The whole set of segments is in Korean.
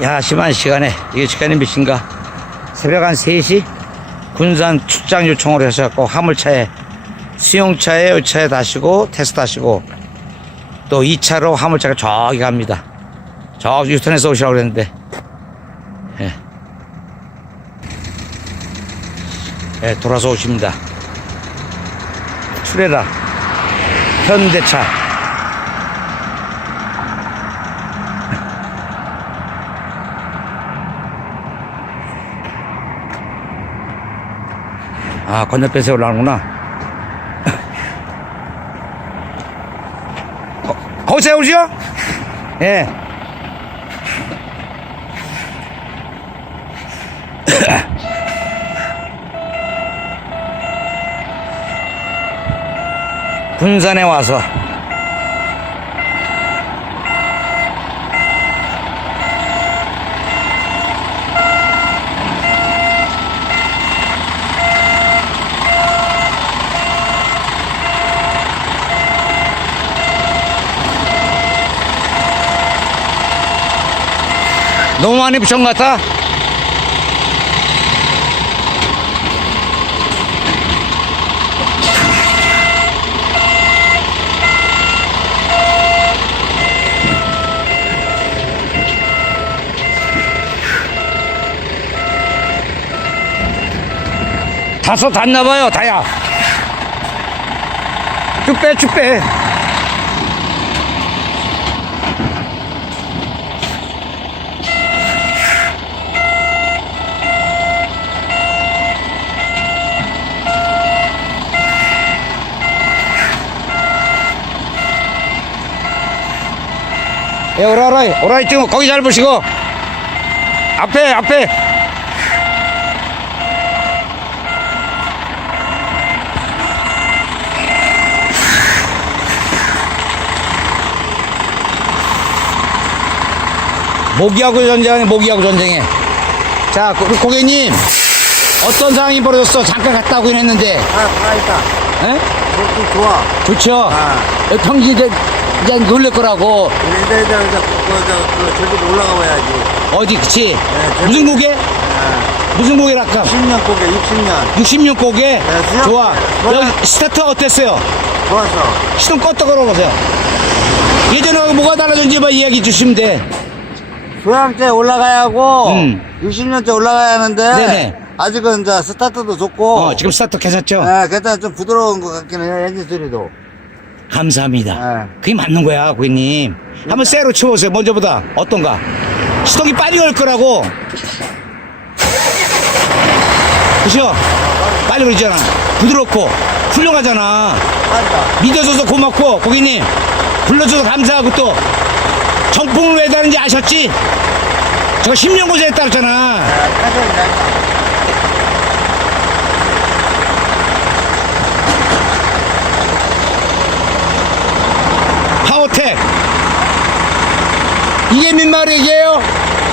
야심한 시간에 이게 시간이 몇인가? 새벽 한 3시 군산 출장 요청을 하셔갖고 화물차에 수용차에 요차에 다시고 테스트 타시고 또 2차로 화물차가 저기 갑니다. 저기 유턴해서 오시라고 그랬는데. 예. 예, 돌아서 오십니다. 트레라. 현대차 아 건너편에서 올라오는구나 거, 거기서 오시죠? 예 군산에 와서 너무 많이 붙인 것 같아? 다섯 닿나봐요, 다야. 쭉 빼, 쭉 빼. 예, 오라라이, 오라이 좀 거기 잘 보시고. 앞에, 앞에. 모기하고 전쟁에 모기하고 전쟁에. 자, 고, 고객님. 어떤 상황이 벌어졌어? 잠깐 갔다 오긴 했는데. 아, 살아있다. 에? 그것도 좋아. 좋죠? 아. 평지 이제, 놀랄 거라고. 근데 이제, 이제, 이제, 그, 저, 그, 제주도 올라가 봐야지. 어디, 그치? 네, 무슨 고개? 아, 무슨 고개랄까? 10년 고개, 60년. 60년 고개? 수영- 좋아. 수영- 여기 스타트 어땠어요? 좋았어. 시동 껐다 걸어보세요. 예전에 뭐가 달라졌는지 만 이야기 주시면 돼. 소양 때 올라가야 하고, 음. 60년째 올라가야 하는데, 네네. 아직은 이제 스타트도 좋고, 어, 지금 스타트 괜찮죠? 예, 괜찮아. 좀 부드러운 것 같긴 해, 엔진 소리도. 감사합니다. 네. 그게 맞는 거야, 고객님. 한번 쇠로 치워보세요. 먼저보다. 어떤가? 시동이 빨리 올 거라고. 그죠? 빨리 그러잖아. 부드럽고, 훌륭하잖아. 맞다. 믿어줘서 고맙고, 고객님. 불러줘서 감사하고 또, 정품을 왜 다는지 아셨지? 저거 10년 고생했다 그랬잖아. 아, 타셔야 파워텍. 이게 몇 마리예요?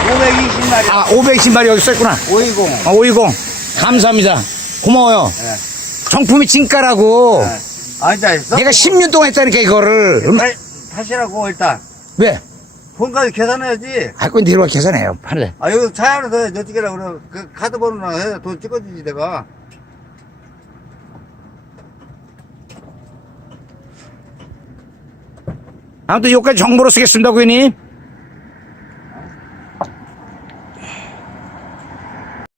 520마리. 아, 520마리 여기 써있구나. 520. 아, 520. 감사합니다. 고마워요. 예. 정품이 진가라고. 예. 아, 이제, 써- 내가 10년 동안 했다니까, 이거를. 얼마- 타- 타시라고, 일단. 왜? fon까지 계산해야지. 할 건데 이러고 계산해요. 파는데. 아, 여기 차 안에서 해야지. 어떻게 하라 그래. 그 카드 번호나 해야 돈 찍어주지, 내가. 아무튼 여기까지 정보로 쓰겠습니다, 고객님.